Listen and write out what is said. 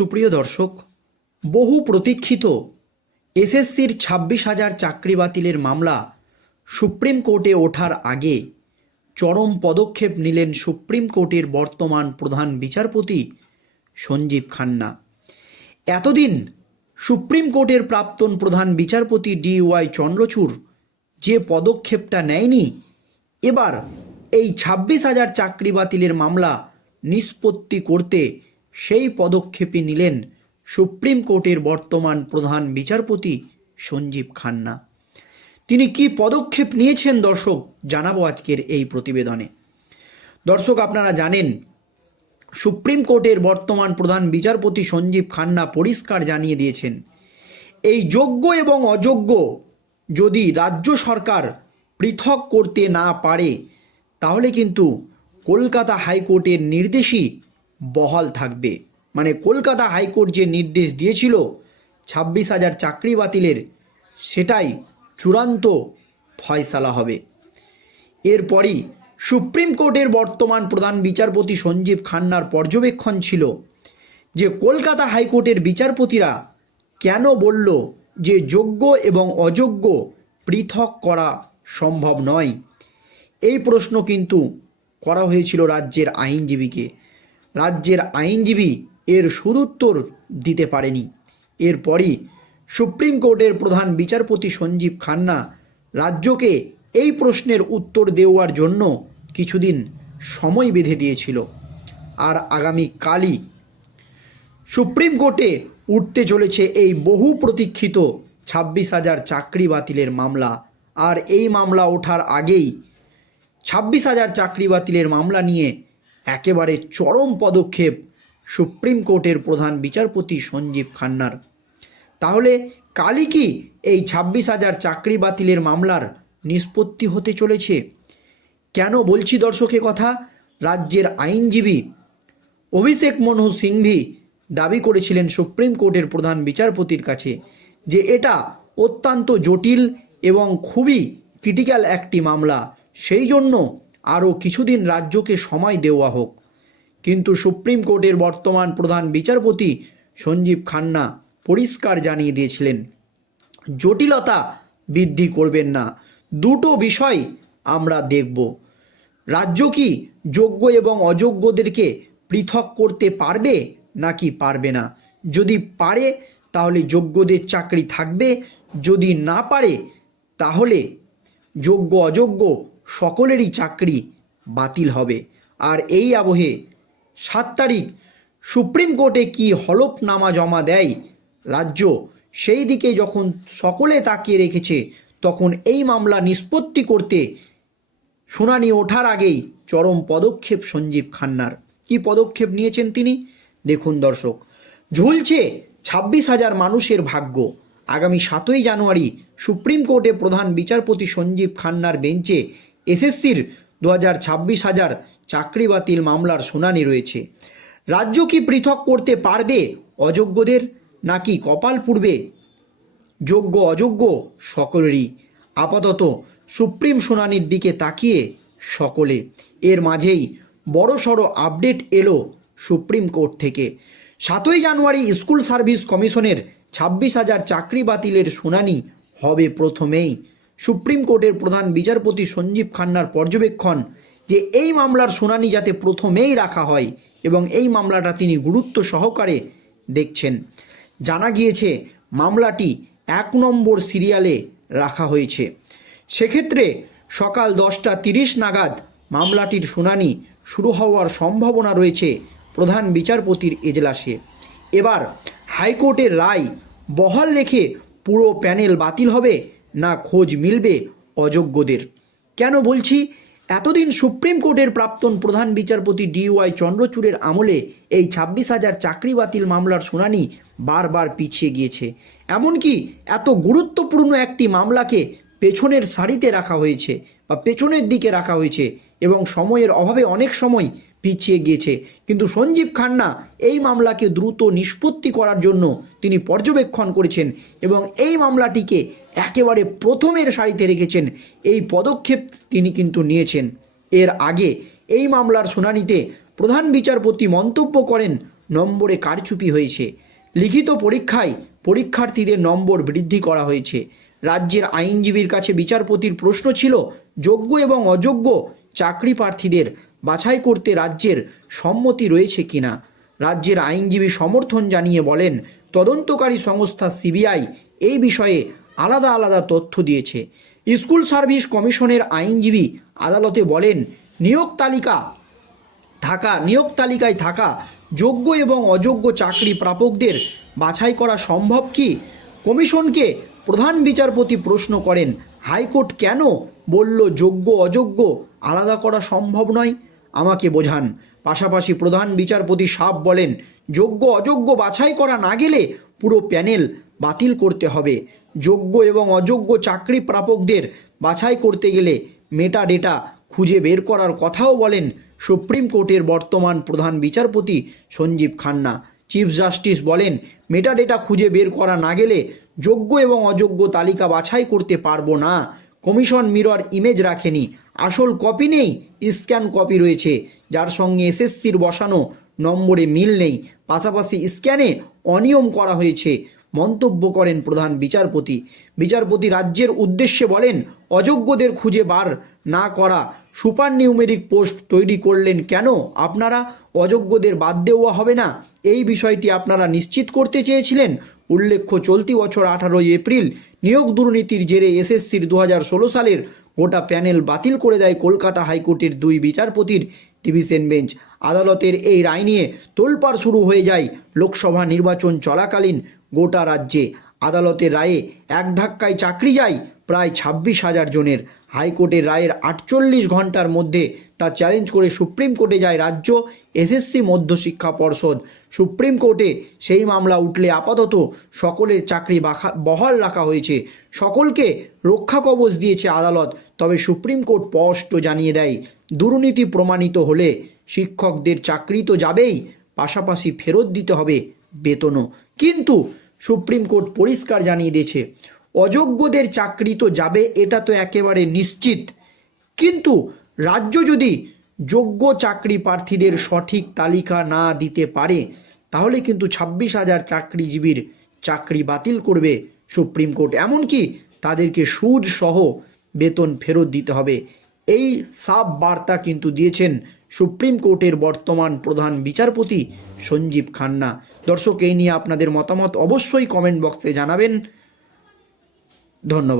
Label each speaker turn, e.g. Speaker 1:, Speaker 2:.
Speaker 1: সুপ্রিয় দর্শক, বহু প্রতীক্ষিত এসএসসির ছাব্বিশ হাজার চাকরি বাতিলের মামলা সুপ্রিম কোর্টে ওঠার আগে চরম পদক্ষেপ নিলেন সুপ্রিম কোর্টের বর্তমান প্রধান বিচারপতি সঞ্জীব খান্না। এতদিন সুপ্রিম কোর্টের প্রাক্তন প্রধান বিচারপতি ডি ওয়াই চন্দ্রচূড় যে পদক্ষেপটা নেয়নি, এবার এই ছাব্বিশ হাজার চাকরি বাতিলের মামলা নিষ্পত্তি করতে সেই পদক্ষেপই নিলেন সুপ্রিম কোর্টের বর্তমান প্রধান বিচারপতি সঞ্জীব খান্না। তিনি কি পদক্ষেপ নিয়েছেন দর্শক? জানাব আজকের এই প্রতিবেদনে। দর্শক, আপনারা জানেন, সুপ্রিম কোর্টের বর্তমান প্রধান বিচারপতি সঞ্জীব খান্না পরিষ্কার জানিয়ে দিয়েছেন, এই যোগ্য এবং অযোগ্য যদি রাজ্য সরকার পৃথক করতে না পারে, তাহলে কিন্তু কলকাতা হাইকোর্টের নির্দেশই বহাল থাকবে। মানে কলকাতা হাইকোর্ট যে নির্দেশ দিয়েছিল, ছাব্বিশ হাজার চাকরি বাতিলের, সেটাই চূড়ান্ত ফয়সালা হবে। এরপরই সুপ্রিম কোর্টের বর্তমান প্রধান বিচারপতি সঞ্জীব খান্নার পর্যবেক্ষণ ছিল যে কলকাতা হাইকোর্টের বিচারপতিরা কেন বলল যে যোগ্য এবং অযোগ্য পৃথক করা সম্ভব নয়। এই প্রশ্ন কিন্তু করা হয়েছিল রাজ্যের আইনজীবীকে। রাজ্যের আইনজীবী এর সুদুত্তর দিতে পারেনি। এরপরই সুপ্রিম কোর্টের প্রধান বিচারপতি সঞ্জীব খান্না রাজ্যকে এই প্রশ্নের উত্তর দেওয়ার জন্য কিছুদিন সময় বেঁধে দিয়েছিল। আর আগামী কালই সুপ্রিম কোর্টে উঠতে চলেছে এই বহু প্রতীক্ষিত ছাব্বিশ হাজার চাকরি বাতিলের মামলা। আর এই মামলা ওঠার আগেই ছাব্বিশ হাজার চাকরি বাতিলের মামলা নিয়ে একেবারে চরম পদক্ষেপ সুপ্রিম কোর্টের প্রধান বিচারপতি সঞ্জীব খান্নার। তাহলে কালই কি এই ছাব্বিশ হাজার চাকরি বাতিলের মামলার নিষ্পত্তি হতে চলেছে? কেন বলছি দর্শকে কথা রাজ্যের আইনজীবী অভিষেক মনু সিংভি দাবি করেছিলেন সুপ্রিম কোর্টের প্রধান বিচারপতির কাছে যে এটা অত্যন্ত জটিল এবং খুবই ক্রিটিক্যাল একটি মামলা। সেই জন্য আরও কিছুদিন রাজ্যকে সময় দেওয়া হোক। কিন্তু সুপ্রিম কোর্টের বর্তমান প্রধান বিচারপতি সঞ্জীব খান্না পরিষ্কার জানিয়ে দিয়েছিলেন, জটিলতা বৃদ্ধি করবেন না, দুটো বিষয় আমরা দেখব। রাজ্য কি যোগ্য এবং অযোগ্যদেরকে পৃথক করতে পারবে নাকি পারবে না? যদি পারে, তাহলে যোগ্যদের চাকরি থাকবে, যদি না পারে, তাহলে যোগ্য অযোগ্য সকলেরই চাকরি বাতিল হবে। আর এই আবহে সাত তারিখ সুপ্রিম কোর্টে কি হলফনামা জমা দেয় রাজ্য, সেই দিকে যখন সকলে তাকিয়ে রেখেছে, তখন এই মামলা নিষ্পত্তি করতে শুনানি ওঠার আগেই চরম পদক্ষেপ সঞ্জীব খান্নার। কি পদক্ষেপ নিয়েছেন তিনি? দেখুন দর্শক, ঝুলছে ছাব্বিশ হাজার মানুষের ভাগ্য। আগামী সাতই জানুয়ারি সুপ্রিম কোর্টে প্রধান বিচারপতি সঞ্জীব খান্নার বেঞ্চে এসএসসির দু হাজার ছাব্বিশ হাজার চাকরি বাতিল মামলার শুনানি রয়েছে। রাজ্য কি পৃথক করতে পারবে অযোগ্যদের, নাকি কপাল পূর্বে যোগ্য অযোগ্য সকলেরই? আপাতত সুপ্রিম শুনানির দিকে তাকিয়ে সকলে। এর মাঝেই বড়সড় আপডেট এলো সুপ্রিম কোর্ট থেকে। সাতই জানুয়ারি স্কুল সার্ভিস কমিশনের ছাব্বিশ হাজার চাকরি বাতিলের শুনানি হবে প্রথমেই। সুপ্রিম কোর্টের প্রধান বিচারপতি সঞ্জীব খান্নার পর্যবেক্ষণ যে এই মামলার শুনানি যাতে প্রথমেই রাখা হয় এবং এই মামলাটা তিনি গুরুত্ব সহকারে দেখছেন। জানা গিয়েছে, মামলাটি এক নম্বর সিরিয়ালে রাখা হয়েছে। সেক্ষেত্রে সকাল দশটা তিরিশ নাগাদ মামলাটির শুনানি শুরু হওয়ার সম্ভাবনা রয়েছে প্রধান বিচারপতির এজলাসে। এবার হাইকোর্টের রায় বহাল রেখে পুরো প্যানেল বাতিল হবে না খোঁজ মিলবে অযোগ্যদের। কেন বলছি? এতদিন সুপ্রিম কোর্টের প্রাক্তন প্রধান বিচারপতি ডিওয়াই চন্দ্রচূড়ের আমলে এই ছাব্বিশ হাজার চাকরি বাতিল মামলার শুনানি বারবার পিছিয়ে গিয়েছে। এমনকি এত গুরুত্বপূর্ণ একটি মামলাকে পেছনের সারিতে রাখা হয়েছে বা পেছনের দিকে রাখা হয়েছে এবং সময়ের অভাবে অনেক সময় পিছিয়ে গিয়েছে। কিন্তু সঞ্জীব খান্না এই মামলাকে দ্রুত নিষ্পত্তি করার জন্য তিনি পর্যবেক্ষণ করেছেন এবং এই মামলাটিকে একেবারে প্রথমের সারিতে রেখেছেন। এই পদক্ষেপ তিনি কিন্তু নিয়েছেন। এর আগে এই মামলার শুনানিতে প্রধান বিচারপতি মন্তব্য করেন, নম্বরে কারচুপি হয়েছে। লিখিত পরীক্ষায় পরীক্ষার্থীদের নম্বর বৃদ্ধি করা হয়েছে। রাজ্যের আইনজীবীর কাছে বিচারপতির প্রশ্ন ছিল, যোগ্য এবং অযোগ্য চাকরি প্রার্থীদের বাছাই করতে রাজ্যের সম্মতি রয়েছে কিনা রাজ্যের আইনজীবী সমর্থন জানিয়ে বলেন, তদন্তকারী সংস্থা সিবিআই এই বিষয়ে আলাদা আলাদা তথ্য দিয়েছে। স্কুল সার্ভিস কমিশনের আইনজীবী আদালতে বলেন, নিয়োগ তালিকা থাকা, নিয়োগ তালিকায় থাকা যোগ্য এবং অযোগ্য চাকরি প্রাপকদের বাছাই করা সম্ভব কি? কমিশনকে প্রধান বিচারপতি প্রশ্ন করেন, হাইকোর্ট কেন বলল যোগ্য, অযোগ্য আলাদা করা সম্ভব নয়? আমাকে বোঝান। পাশাপাশি প্রধান বিচারপতি সাপ বলেন, যোগ্য, অযোগ্য বাছাই করা না গেলে পুরো প্যানেল বাতিল করতে হবে। যোগ্য এবং অযোগ্য চাকরি প্রাপকদের বাছাই করতে গেলে মেটা ডেটা খুঁজে বের করার কথাও বলেন সুপ্রিম কোর্টের বর্তমান প্রধান বিচারপতি সঞ্জীব খান্না। চিফ জাস্টিস বলেন মেটা ডেটা খুঁজে বের করা না গেলে যোগ্য এবং অযোগ্য তালিকা বাছাই করতে পারব না। কমিশন মিরর ইমেজ রাখেনি। আসল কপি নেই স্ক্যান কপি রয়েছে। যার সঙ্গে এসএসসির বসানো নম্বরে মিল নেই। পাশাপাশি স্ক্যানে অনিয়ম করা হয়েছে, মন্তব্য করেন প্রধান বিচারপতি। বিচারপতি রাজ্যের উদ্দেশ্যে বলেন, অযোগ্যদের খুঁজে বার না করা সুপার নিউমেরিক পোস্ট তৈরি করলেন কেন? আপনারা অযোগ্যদের বাদ দেওয়া হবে না। এই বিষয়টি আপনারা নিশ্চিত করতে চেয়েছিলেন? উল্লেখ্য, চলতি বছর আঠারোই এপ্রিল নিয়োগ দুর্নীতির জেরে এসএসসির দু ষোলো সালের গোটা প্যানেল বাতিল করে দেয় কলকাতা হাইকোর্টের দুই বিচারপতির ডিভিশন বেঞ্চ। আদালতের এই রায় নিয়ে তোলপাড় শুরু হয়ে যায় লোকসভা নির্বাচন চলাকালীন গোটা রাজ্যে। আদালতের রায়ে এক ধাক্কায় চাকরি যায় প্রায় ছাব্বিশ হাজার জনের। হাইকোর্টের রায়ের আটচল্লিশ ঘণ্টার মধ্যে তা চ্যালেঞ্জ করে সুপ্রিম কোর্টে যায় রাজ্য এসএসসি মধ্যশিক্ষা পর্ষদ। সুপ্রিম কোর্টে সেই মামলা উঠলে আপাতত সকলের চাকরি বহাল রাখা হয়েছে। সকলকে রক্ষা কবচ দিয়েছে আদালত, তবে সুপ্রিম কোর্ট স্পষ্ট জানিয়ে দেয়, দুর্নীতি প্রমাণিত হলে শিক্ষকদের চাকরি তো যাবেই, পাশাপাশি ফেরত দিতে হবে বেতনও। কিন্তু সুপ্রিম কোর্ট পরিষ্কার জানিয়ে দিয়েছে, অযোগ্যদের চাকরি তো যাবে, এটা তো একেবারে নিশ্চিত। কিন্তু রাজ্য যদি যোগ্য চাকরি প্রার্থীদের সঠিক তালিকা না দিতে পারে, তাহলে কিন্তু ছাব্বিশ হাজার চাকরিজীবীর চাকরি বাতিল করবে সুপ্রিম কোর্ট। এমনকি তাদেরকে সুদ সহ বেতন ফেরত দিতে হবে। এই সাব বার্তা কিন্তু দিয়েছেন সুপ্রিম কোর্টের বর্তমান প্রধান বিচারপতি সঞ্জীব খান্না। দর্শক, এই নিয়ে আপনাদের মতামত অবশ্যই কমেন্ট বক্সে জানাবেন। ধন্যবাদ।